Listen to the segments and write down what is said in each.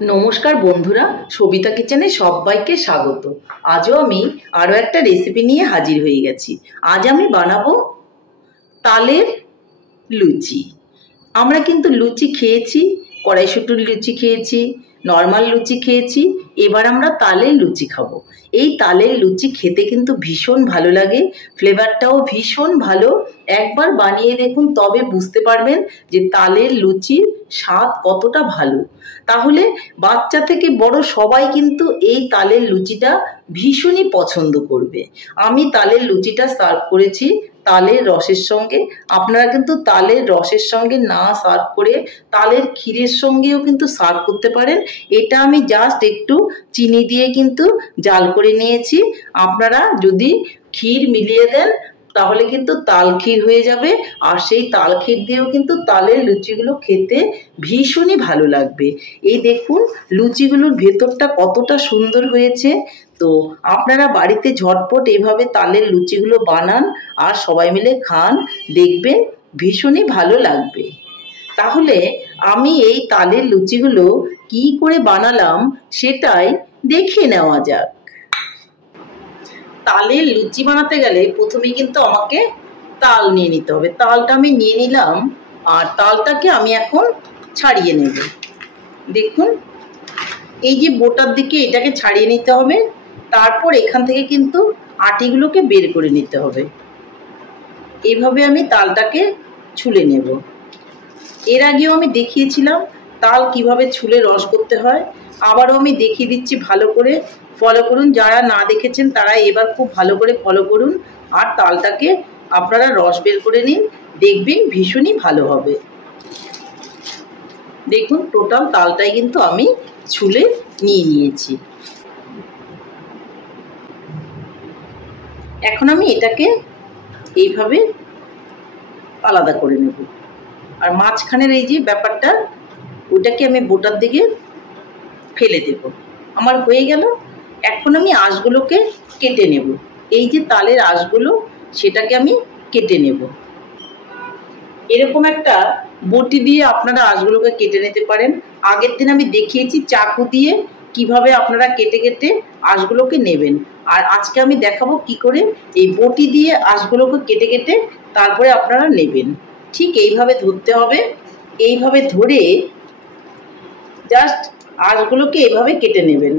নমস্কার বন্ধুরা, সবিতা কিচেনে সবাইকে স্বাগত। আজও আমি আরও একটা রেসিপি নিয়ে হাজির হয়ে গেছি। আজ আমি বানাবো তালের লুচি। আমরা কিন্তু লুচি খেয়েছি, কড়াইশুঁটির লুচি খেয়েছি, নর্মাল লুচি খেয়েছি, এবার আমরা তালের লুচি খাবো। এই তালের লুচি খেতে কিন্তু ভীষণ ভালো লাগে, ফ্লেভারটাও ভীষণ ভালো। একবার বানিয়ে দেখুন, তবে বুঝতে পারবেন যে তালের লুচির স্বাদ কতটা ভালো। তাহলে বাচ্চা থেকে বড় সবাই কিন্তু এই তালের লুচিটা ভীষণই পছন্দ করবে। আমি তালের লুচিটা সার্ভ করেছি তালের রসের সঙ্গে। আপনারা কিন্তু তালের রসের সঙ্গে না সার্ভ করে তালের ক্ষীরের সঙ্গেও কিন্তু সার্ভ করতে পারেন। এটা আমি জাস্ট একটু চিনি দিয়ে কিন্তু জাল করে নিয়েছি। আপনারা যদি ক্ষীর মিলিয়ে দেন তাহলে কিন্তু তাল ক্ষীর হয়ে যাবে, আর সেই তাল ক্ষীর দিয়েও কিন্তু তালের লুচিগুলো খেতে ভীষণই ভালো লাগবে। এই দেখুন লুচিগুলোর ভেতরটা কতটা সুন্দর হয়েছে। তো আপনারা বাড়িতে ঝটপট এভাবে তালের লুচিগুলো বানান আর সবাই মিলে খান, দেখবেন ভীষণই ভালো লাগবে। তাহলে আমি এই তালের লুচিগুলো কি করে বানালাম সেটাই দেখে নেওয়া যাক। তালের লুচি বানাতে গেলে প্রথমে কিন্তু আমাকে তাল নিয়ে নিতে হবে। তালটা আমি নিয়ে নিলাম, আর তালটাকে আমি এখন ছাড়িয়ে নেব। দেখুন এই যে বোটার দিকে এটাকে ছাড়িয়ে নিতে হবে, তারপর এখান থেকে কিন্তু আটিগুলোকে বের করে নিতে হবে। এভাবে আমি তালটাকে ছুলে নেব। এর আগেও আমি দেখিয়েছিলাম তাল কিভাবে ছুলে রস করতে হয়, আবারও আমি দেখিয়ে দিচ্ছি, ভালো করে ফলো করুন। যারা না দেখেছেন তারা এবার খুব ভালো করে ফলো করুন, আর তালটাকে আপনারা রস বের করে নিন, দেখবেন ভীষণই ভালো হবে। দেখুন টোটাল তালটাই কিন্তু আমি ছুলে নিয়ে নিয়েছি। এখন আমি এটাকে এইভাবে আলাদা করে নেব, আর মাঝখানের এই যে ব্যাপারটা ওটাকে আমি বোটার দিকে ফেলে দেব। আমার হয়ে গেল। এখন আমি আঁশগুলোকে কেটে নেব। এই যে তালের আঁশগুলো সেটাকে আমি কেটে নেব। এরকম একটা বটি দিয়ে আপনারা আঁশগুলোকে কেটে নিতে পারেন। আগের দিন আমি দেখিয়েছি চাকু দিয়ে কিভাবে আপনারা কেটে কেটে আঁশগুলোকে নেবেন, আর আজকে আমি দেখাবো কি করে এই বটি দিয়ে আঁশগুলোকে কেটে কেটে তারপরে আপনারা নেবেন। ঠিক এইভাবে ধরতে হবে। এইভাবে ধরে জাস্ট আঁশগুলোকে এভাবে কেটে নেবেন।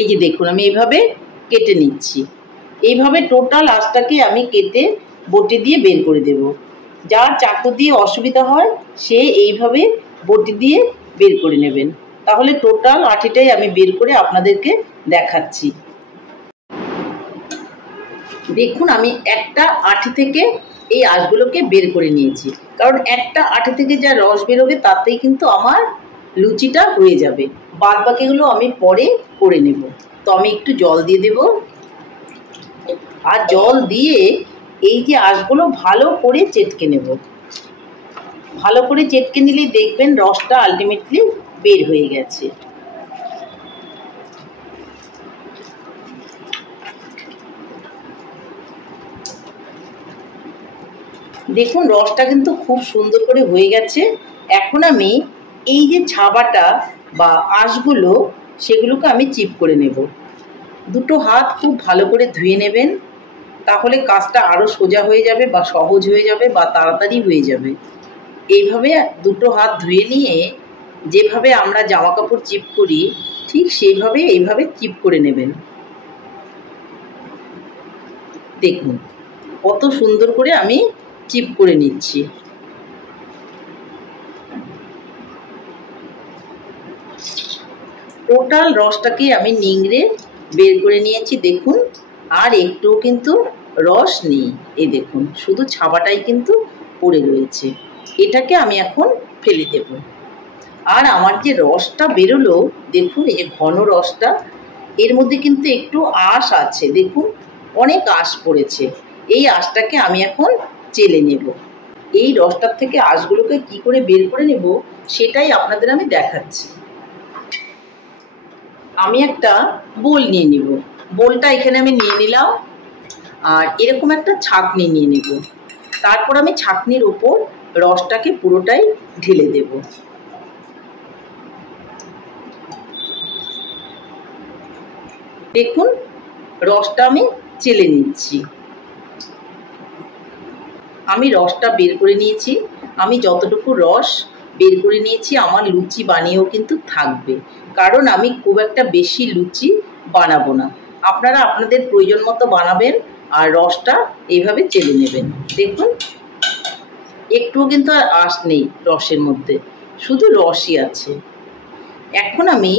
এই যে দেখুন আমি এইভাবে কেটে নিচ্ছি। এইভাবে টোটাল আঁশটাকে আমি কেটে বটি দিয়ে বের করে দেব। যার চাকু দিয়ে অসুবিধা হয় সে এইভাবে বটি দিয়ে বের করে নেবেন। তাহলে টোটাল আটিটাই আমি বের করে আপনাদেরকে দেখাচ্ছি। দেখুন আমি একটা আটি থেকে এই আঁশগুলোকে বের করে নিয়েছি, কারণ একটা আটি থেকে যা রস বেরোবে তাতেই কিন্তু আমার লুচিটা হয়ে যাবে। বাদ বাকিগুলো আমি পরে করে নেব। তো আমি একটু জল দিয়ে দেব, আর জল দিয়ে এই যে আঁশগুলো ভালো করে চেটকে নেব। ভালো করে চেটকে নিলেই দেখবেন রসটা আলটিমেটলি বের হয়ে গেছে। দেখুন রসটা কিন্তু খুব সুন্দর করে হয়ে গেছে। এখন আমি এই যে ছাবাটা বা আঁশগুলো সেগুলোকে আমি চিপ করে নেব। দুটো হাত খুব ভালো করে ধুয়ে নেবেন, তাহলে কাজটা আরও সোজা হয়ে যাবে বা সহজ হয়ে যাবে বা তাড়াতাড়ি হয়ে যাবে। এইভাবে দুটো হাত ধুয়ে নিয়ে যেভাবে আমরা জামা কাপড় চিপ করি ঠিক সেইভাবে এইভাবে চিপ করে নেবেন। দেখুন কত সুন্দর করে আমি চিপ করে নিচ্ছি। টোটাল রসটাকে আমি নিংড়ে বের করে নিয়েছি দেখুন, আর একটুও কিন্তু রস নেই। এই দেখুন শুধু ছাবাটাই কিন্তু পড়ে রয়েছে। এটাকে আমি এখন ফেলে দেব। আর আমার যে রসটা বেরোলো দেখুন, এই যে ঘন রসটা, এর মধ্যে কিন্তু একটু আঁশ আছে। দেখুন অনেক আঁশ পড়েছে। এই আঁশটাকে আমি এখন চেলে নেব। এই রসটার থেকে আঁশগুলোকে কি করে বের করে নেব সেটাই আপনাদের আমি দেখাচ্ছি। আমি একটা বোল নিয়ে নিব। বোলটা এখানে আমি নিয়ে নিলাম, আর এরকম একটা ছাঁকনি নিয়ে নেব। তারপর আমি ছাঁকনির ওপর রসটাকে পুরোটাই ঢেলে দেব। দেখুন রসটা আমি চেলে নিচ্ছি। আমি রসটা বের করে নিয়েছি। আমি যতটুকু রস বের করে নিয়েছি আমার লুচি বানিয়েও কিন্তু থাকবে, কারণ আমি খুব একটা বেশি লুচি বানাবো না। আপনারা আপনাদের প্রয়োজন মতো বানাবেন আর রসটা এইভাবে চেলে নেবেন। দেখুন একটুও কিন্তু আর আঁশ নেই রসের মধ্যে, শুধু রসই আছে। এখন আমি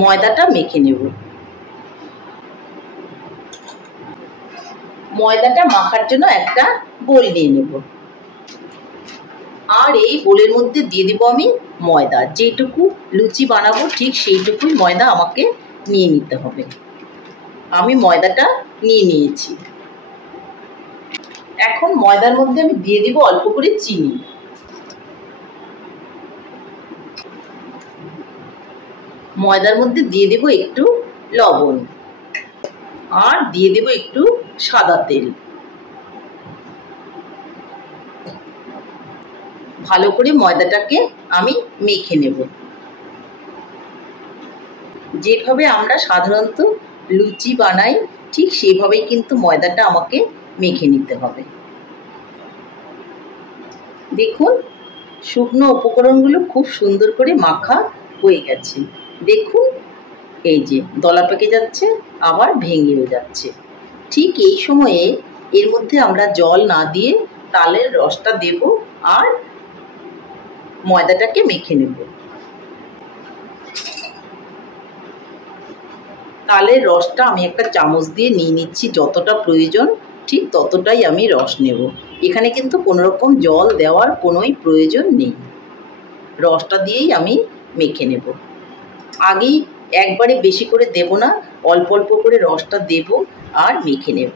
ময়দাটা মেখে নেব। ময়দাটা মাখার জন্য একটা বোল নিয়ে নেব, আর এই বোলের মধ্যে দিয়ে দেবো আমি ময়দা। যেটুকু লুচি বানাবো ঠিক সেইটুকুই ময়দা আমাকে নিয়ে নিতে হবে। আমি ময়দাটা নিয়ে নিয়েছি। এখন ময়দার মধ্যে আমি দিয়ে দিব অল্প করে চিনি। ময়দার মধ্যে দিয়ে দেব একটু লবণ, আর দিয়ে দেব একটু সাদা তেল। ভালো করে ময়দাটাকে আমি মেখে নেব। যেভাবে আমরা সাধারণত লুচি বানাই ঠিক সেভাবেই কিন্তু ময়দাটা আমাকে মেখে নিতে হবে। দেখুন শুকনো উপকরণগুলো খুব সুন্দর করে মাখা হয়ে গেছে। দেখুন এই যে দলা পেকে যাচ্ছে, আবার ভেঙেও যাচ্ছে। ঠিক এই সময়ে এর মধ্যে আমরা জল না দিয়ে তালের রসটা দেব আর ময়দাটাকে মেখে নেব। তালের রসটা আমি একটা চামচ দিয়ে নিয়ে নিচ্ছি, যতটা প্রয়োজন ঠিক ততটাই আমি রস নেব। এখানে কিন্তু কোনো রকম জল দেওয়ার কোনোই প্রয়োজন নেই, রসটা দিয়েই আমি মেখে নেব। আগেই একবারে বেশি করে দেব না, অল্প অল্প করে রসটা দেব আর মেখে নেব।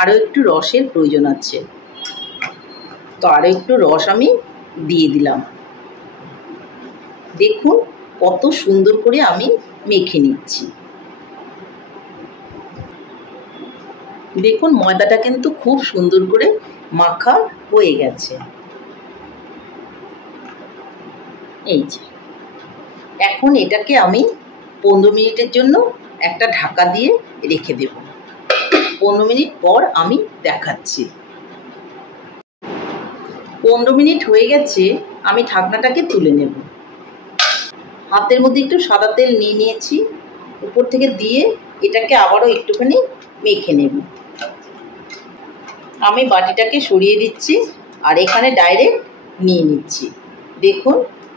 আরও একটু রসের প্রয়োজন আছে, তো আরও একটু রস আমি দিয়ে দিলাম। দেখুন কত সুন্দর করে আমি মেখে নিচ্ছি। দেখুন ময়দাটা কিন্তু খুব সুন্দর করে মাখা হয়ে গেছে। এই যে এখন এটাকে আমি 15 মিনিটের জন্য একটা ঢাকা দিয়ে রেখে দেব। 15 মিনিট পর আমি দেখাচ্ছি। 15 মিনিট হয়ে গেছে, আমি ঢাকনাটাকে তুলে নেব। হাতের মধ্যে একটু সাদা তেল নিয়ে নিয়েছি, উপর থেকে দিয়ে এটাকে আবারও একটুখানি মেখে নেব। আমি বাটিটাকে সরিয়ে দিচ্ছি আর এখানে ডাইরেক্ট নিয়ে নিচ্ছি। দেখুন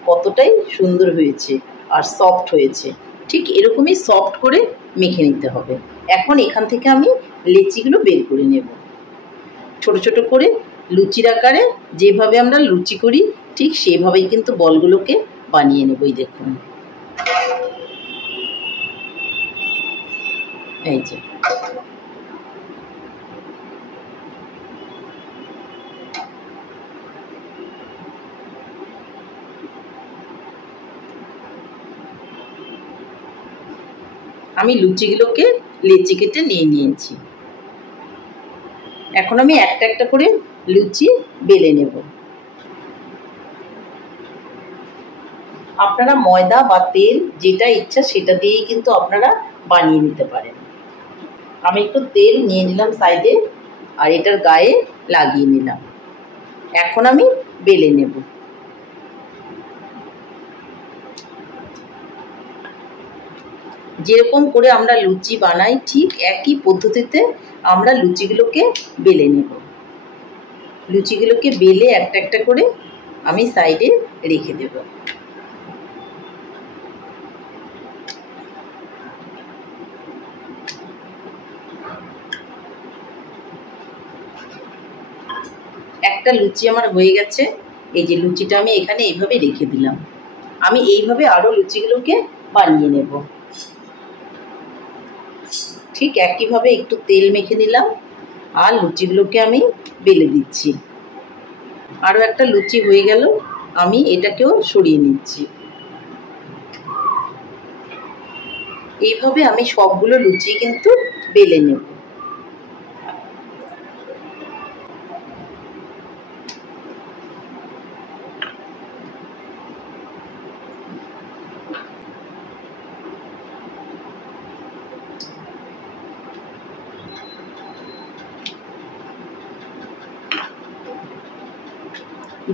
কতটাই সুন্দর হয়েছে আর সফট হয়েছে। ঠিক এরকমই সফট করে মেখে নিতে হবে। এখন এখান থেকে আমি লেচিগুলো বের করে নেব। ছোট ছোট করে লুচির আকারে যেভাবে আমরা লুচি করি ঠিক সেভাবেই কিন্তু বলগুলোকে বানিয়ে নেবই। দেখুন এই যে আমি লুচিগুলোকে লেচি কেটে নিয়ে নিয়েছি। এখন আমি একটা একটা করে লুচি বেলে নেব। আপনারা ময়দা বা তেল যেটা ইচ্ছা সেটা দিয়েই কিন্তু আপনারা বানিয়ে নিতে পারেন। আমি একটু তেল নিয়ে নিলাম সাইডে আর এটার গায়ে লাগিয়ে নিলাম। এখন আমি বেলে নেব। যেরকম করে আমরা লুচি বানাই ঠিক একই পদ্ধতিতে আমরা লুচিগুলোকে বেলে নেব। লুচিগুলোকে বেলে একটা একটা করে আমি সাইডে রেখে দেব। একটা লুচি আমার হয়ে গেছে। এই যে লুচিটা আমি এখানে এইভাবে রেখে দিলাম। আমি এইভাবে আরো লুচিগুলোকে বানিয়ে নেব। ঠিক একইভাবে একটু তেল মেখে নিলাম আর লুচিগুলোকে আমি বেলে দিচ্ছি। আরও একটা লুচি হয়ে গেল, আমি এটাকেও সরিয়ে নিচ্ছি। এইভাবে আমি সবগুলো লুচি কিন্তু বেলে নেব।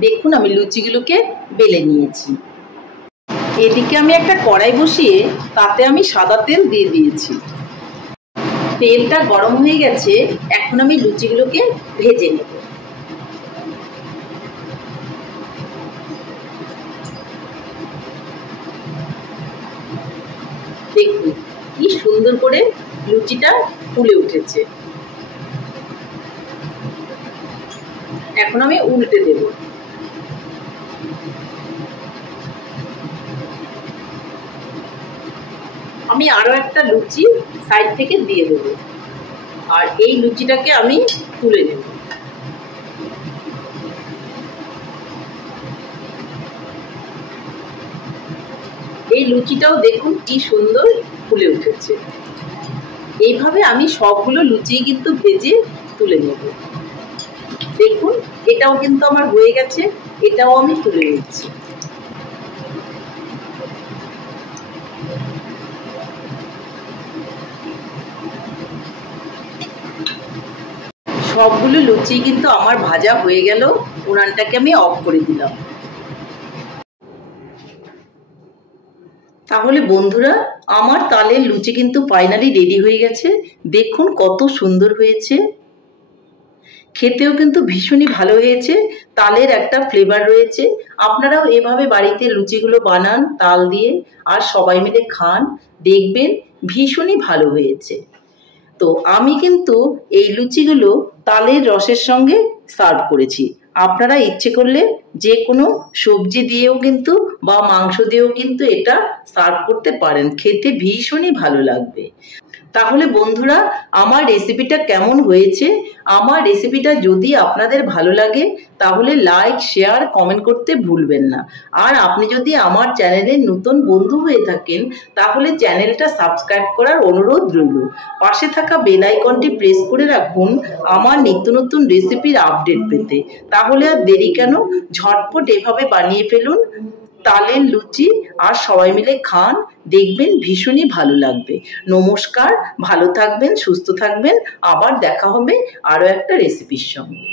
দেখুন আমি লুচিগুলোকে বেলে নিয়েছি। এদিকে আমি একটা কড়াই বসিয়ে তাতে আমি সাদা তেল দিয়ে দিয়েছি। তেলটা গরম হয়ে গেছে, এখন আমি লুচিগুলোকে ভেজে নেব। দেখুন কি সুন্দর করে লুচিটা ফুলে উঠেছে। এখন আমি উল্টে দেব। আমি আরো একটা লুচি সাইড থেকে দিয়ে দেব, আর এই লুচিটাকে আমি তুলে নেব। এই লুচিটাও দেখুন কি সুন্দর ফুলে উঠেছে। এইভাবে আমি সবগুলো লুচি কিন্তু ভেজে তুলে নেব। দেখুন এটাও কিন্তু আমার হয়ে গেছে, এটাও আমি তুলে নিচ্ছি। সবগুলো লুচি কিন্তু আমার ভাজা হয়ে গেল, উনানটাকে আমি অফ করে দিলাম। তাহলে বন্ধুরা আমার তালের লুচি কিন্তু ফাইনালি রেডি হয়ে গেছে। দেখুন কত সুন্দর হয়েছে, খেতেও কিন্তু ভীষণই ভালো হয়েছে। তালের একটা ফ্লেভার রয়েছে। আপনারাও এভাবে বাড়িতে লুচিগুলো বানান তাল দিয়ে, আর সবাই মিলে খান, দেখবেন ভীষণই ভালো হয়েছে। তো আমি কিন্তু এই লুচিগুলো তালের রসের সঙ্গে সার্ভ করেছি। আপনারা ইচ্ছে করলে যে কোনো সবজি দিয়েও কিন্তু বা মাংস দিয়েও কিন্তু এটা সার্ভ করতে পারেন, খেতে ভীষণই ভালো লাগবে। তাহলে বন্ধুরা আমার রেসিপিটা কেমন হয়েছে? আমার রেসিপিটা যদি আপনাদের ভালো লাগে তাহলে লাইক, শেয়ার, কমেন্ট করতে ভুলবেন না। আর আপনি যদি আমার চ্যানেলের নতুন বন্ধু হয়ে থাকেন তাহলে চ্যানেলটা সাবস্ক্রাইব করার অনুরোধ রইল। পাশে থাকা বেল আইকনটি প্রেস করে রাখুন আমার নিত্য নতুন রেসিপির আপডেট পেতে। তাহলে আর দেরি কেন, ঝটপট এভাবে বানিয়ে ফেলুন তালের লুচি, আর সবাই মিলে খান, দেখবেন ভীষণই ভালো লাগবে। নমস্কার, ভালো থাকবেন, সুস্থ থাকবেন, আবার দেখা হবে আরো একটা রেসিপির সঙ্গে।